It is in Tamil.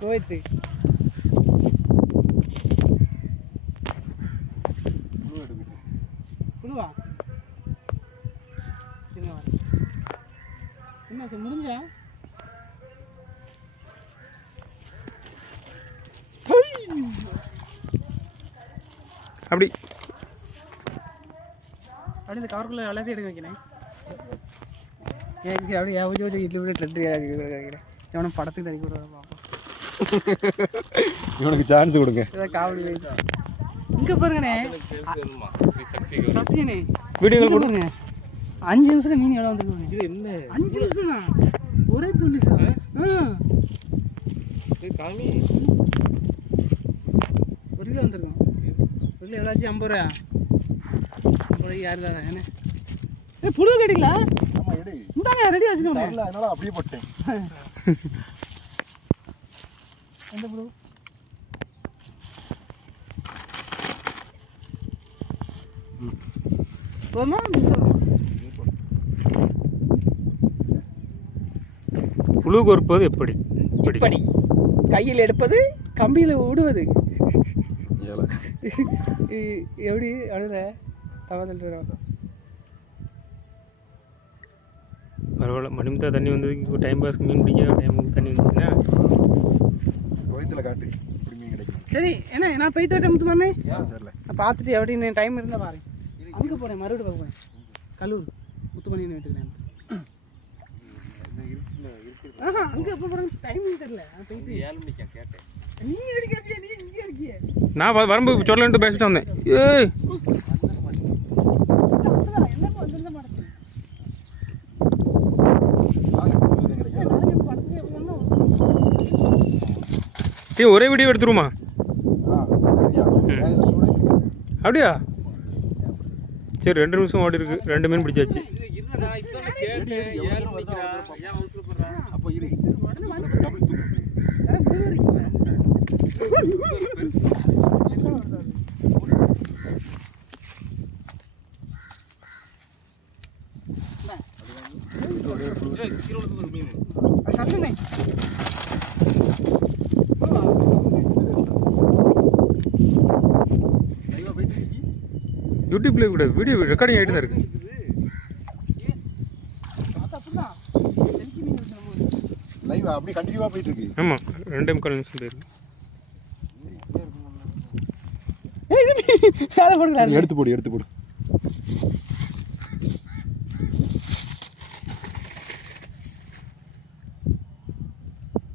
கோயத்து புழுவா என்ன சார் முடிஞ்சா அப்படி அப்படி இந்த கவருக்குள்ள எல்லாத்தையும் எடுக்க வைக்கிறேன் ஏன் அப்படியே யாவது இட்லி விட வைக்கிறேன் எவனும் படத்துக்கு தனிக்க விட பார்ப்போம் இவனுக்கு சான்ஸ் கொடுங்க ஏதாவது காவடி இங்கே பாருங்கண்ணே சசியனே வீடியோவில் கொடுங்க 5 நிமிஷம் மீன் எவ்வளோ வந்துருக்கோங்க இது என்ன 5 நிமிஷம் தான் ஒரே துண்டு சார் காமி 1 கிலோ வந்துருக்கோம் 1 கிலோ எவ்வளோ ஆச்சு 50 ரூபா 50 ரூபாய்க்கு யார் தானே என்ன புழு கேட்டீங்களா இந்தாங்க ரெடி வச்சுக்கோங்க அதனால அப்படியே போட்டேன் எந்த புழு போமா புழு கொறுப்பது எப்படி இப்படி கையில் எடுப்பது கம்பியில் விடுவது எப்படி அழுத தவறு பரவாயில்ல மணிமுத்தா தண்ணி வந்ததுக்கு டைம் பாஸ்க்கு மீன் பிடிக்க டைமுக்கு தண்ணி வந்துச்சுன்னா கோயத்தில் காட்டு இப்படி மீன் கிடைக்கும். சரி என்ன நான் போயிட்டு வரேன் முத்துமானே சரில நான் பார்த்துட்டு எப்படி டைம் இருந்தால் பாரு அங்கே போகிறேன் மறுபடியும் பார்க்க போகிறேன் கல்லூர் முத்துமணி வீட்டுக்கிறேன் ஆஹா அங்கே எப்போ போகிறேன் டைமிங் தெரியல நான் போயிட்டு 7 மணிக்கா கேட்டேன் நீ அடிக்காதியா நீ இங்கே இருக்கியே நான் வரும்போது சொல்லலான்ட்டு பேசிட்டு வந்தேன் ஏய் என்ன வந்துருந்த மாட்டேன் ஒரே வீடியோ எடுத்துருமா அப்படியா சரி 2 நிமிஷம் ஓடி இருக்கு 2 மீன் பிடிச்சாச்சு அப்போ இரு யூடியூப்ல கூட வீடியோ ரெக்கார்டிங் ஆகிட்டு தான் இருக்கு லைவ் அப்படியே கண்டினியூவா போயிட்டு இருக்கு. ஆமாம் 2.25 நிமிஷம் போயிருக்கு எடுத்து போடு